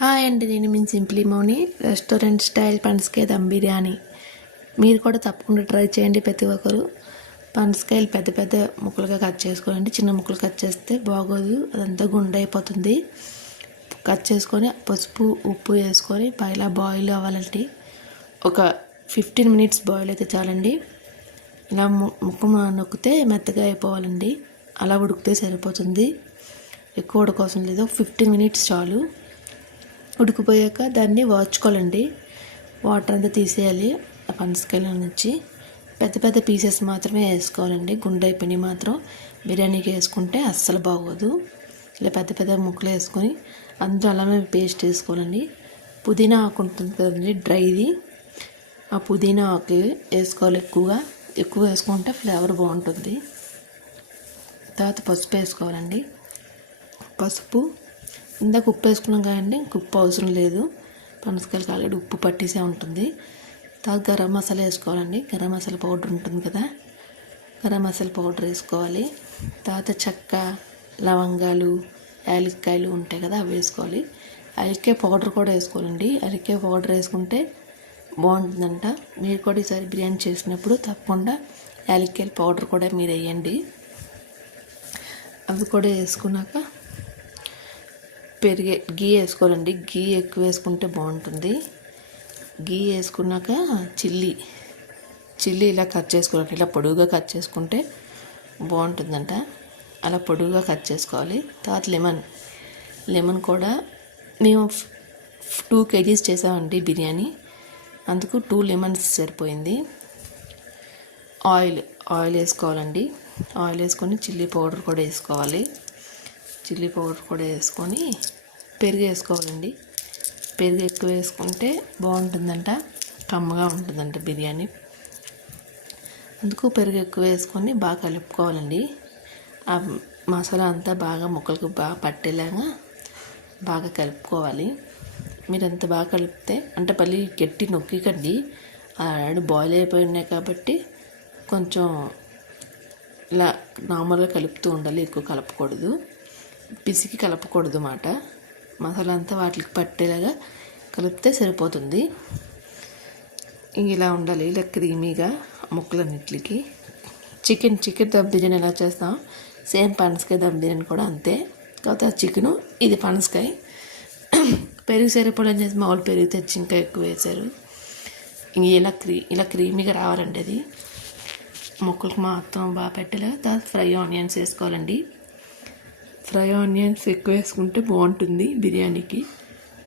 Hi అండి, నేను మీ simply మౌని. Restaurant style పనసకాయ దమ్ బిర్యానీ మీరు కూడా తప్పకుండా ట్రై చేయండి. ప్రతి ఒక్కరు పనసకాయలు పెద్ద పెద్ద ముక్కలుగా కట్ చేసుకోండి. చిన్న ముక్కలు కట్ చేస్తే బాగోదు, అదంతా గుండె అయిపోతుంది. కట్ చేసుకొని పసుపు ఉప్పు వేసుకొని ఇలా బాయిల్ అవ్వాలండి. ఒక 15 minutes బాయిల్ అయితే చాలండి. ఇలా ముక్క నొక్కితే మెత్తగా అయిపోవాలండి. అలా ఉడికితే సరిపోతుంది, ఎక్కువ ఉడకవసరం లేదు. 15 minutes చాలు. ఉడికిపోయాక దాన్ని వాచుకోవాలండి. వాటర్ అంతా తీసేయాలి ఆ పనసకాయల నుంచి. పెద్ద పెద్ద పీసెస్ మాత్రమే వేసుకోవాలండి. గుండె మాత్రం బిర్యానీకి వేసుకుంటే అస్సలు బాగోదు. ఇలా పెద్ద పెద్ద ముక్కలు వేసుకొని అందులో అలానే పేస్ట్ వేసుకోవాలండి. పుదీనా ఆకు ఉంటుంది కదండి, డ్రైది. ఆ పుదీనా ఆకు వేసుకోవాలి. ఎక్కువ వేసుకుంటే ఫ్లేవర్ బాగుంటుంది. తర్వాత పసుపు వేసుకోవాలండి. పసుపు ఇందాక ఉప్పు వేసుకున్నాం కదండి, ఉప్పు అవసరం లేదు. పనసకాయలకు ఆల్రెడీ ఉప్పు పట్టేసే ఉంటుంది. తర్వాత గరం మసాలా వేసుకోవాలండి. గరం మసాలా పౌడర్ ఉంటుంది కదా, గరం మసాలా పౌడర్ వేసుకోవాలి. తర్వాత చెక్క, లవంగాలు, యాలక్కాయలు ఉంటాయి కదా, అవి వేసుకోవాలి. యాలక్కాయ పౌడర్ కూడా వేసుకోవాలండి. యాలక్కాయ పౌడర్ వేసుకుంటే బాగుంటుందంట. మీరు కూడా ఈసారి బిర్యానీ చేసినప్పుడు తప్పకుండా యాలక్కాయల పౌడర్ కూడా మీరు వేయండి. అవి కూడా వేసుకున్నాక గీ వేసుకోవాలండి. గీ ఎక్కువ వేసుకుంటే బాగుంటుంది. గీ వేసుకున్నాక చిల్లీ ఇలా కట్ చేసుకోవాలి. ఇలా పొడుగుగా కట్ చేసుకుంటే బాగుంటుందంట. అలా పొడుగుగా కట్ చేసుకోవాలి. తర్వాత లెమన్ కూడా మేము 2 kgs చేసామండి బిర్యానీ, అందుకు 2 lemons సరిపోయింది. ఆయిల్ వేసుకోవాలండి. ఆయిల్ వేసుకొని చిల్లీ పౌడర్ కూడా వేసుకోవాలి. చిల్లీ పౌడర్ కూడా వేసుకొని పెరుగు వేసుకోవాలండి. పెరుగు ఎక్కువ వేసుకుంటే బాగుంటుందంట, కమ్మగా ఉంటుందంట బిర్యానీ. అందుకు పెరుగు ఎక్కువ వేసుకొని బాగా కలుపుకోవాలండి. ఆ మసాలా అంతా బాగా ముక్కలకు బాగా పట్టేలాగా బాగా కలుపుకోవాలి. మీరు ఎంత బాగా కలిపితే అంటే మళ్ళీ గట్టి నొక్కికండి, ఆల్రెడీ బాయిల్ అయిపోయి ఉన్నాయి కాబట్టి కొంచెం ఇలా నార్మల్గా కలుపుతూ ఉండాలి. ఎక్కువ కలపకూడదు, పిసికి కలపకూడదు అన్నమాట. మసాలా అంతా వాటికి పట్టేలాగా కలిపితే సరిపోతుంది. ఇలా ఉండాలి, ఇలా క్రీమీగా ముక్కలన్నిటికి. చికెన్ దమ్ బిర్యానీ ఎలా చేస్తాం సేమ్ పనసకాయ దమ్ బిర్యానీ కూడా అంతే. కాకపోతే చికెను, ఇది పనసకాయ. పెరుగు సరిపోవడం చేసి మామూలు పెరుగు తెచ్చి ఇంకా ఎక్కువ వేశారు. ఇలా క్రీమీగా రావాలండి. అది ముక్కలకు మాత్రం బాగా పెట్టేలాగా. తర్వాత ఫ్రై ఆనియన్స్ వేసుకోవాలండి. ఫ్రై ఆనియన్స్ ఎక్కువ వేసుకుంటే బాగుంటుంది బిర్యానీకి.